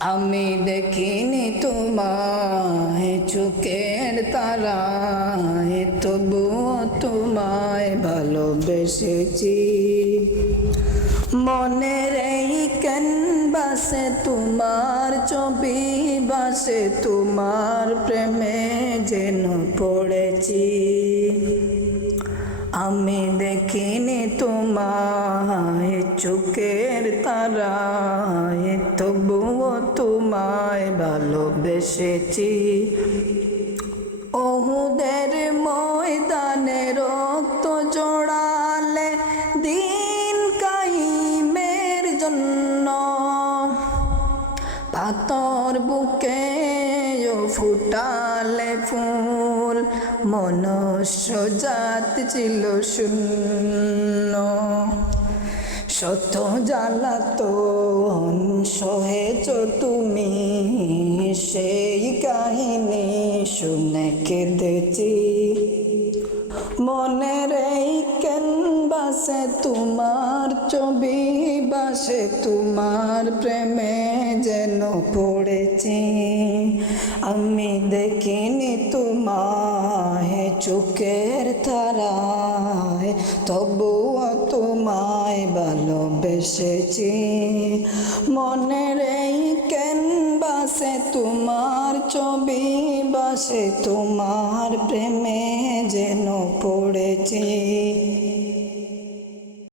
আমি দেখিনি তোমায় চোখের তারায়, তবুও তোমায় ভালোবেসেছি। মনের এই ক্যানভাসে তোমার ছবি বাসে, তোমার প্রেমে যেন পড়েছি। আমি দেখিনি তোমায় চোখের তারায়, তবুও তোমায় ভালোবেসেছি। ওহুদের ময়দানে রক্ত জোড়ালে দিন কাইমের জন্য, পাথর বুকে ফুটালে ফুল, মনুষ্য জাত ছিল শূন্য। শত জ্বালাতন সহেছ তুমি, সেই কাহিনী শুনে কেঁদেছি। মনের এই ক্যানভাসে তোমার ছবি বাসে, তোমার প্রেমে যেন পড়েছি। আমি দেখিনি তোমায় চোখের তারায়, তবুও তোমায় ভালোবেসেছি। মনের এই ক্যানভাসে তোমার ছবি বাসে, তোমার প্রেমে যেন পড়েছি।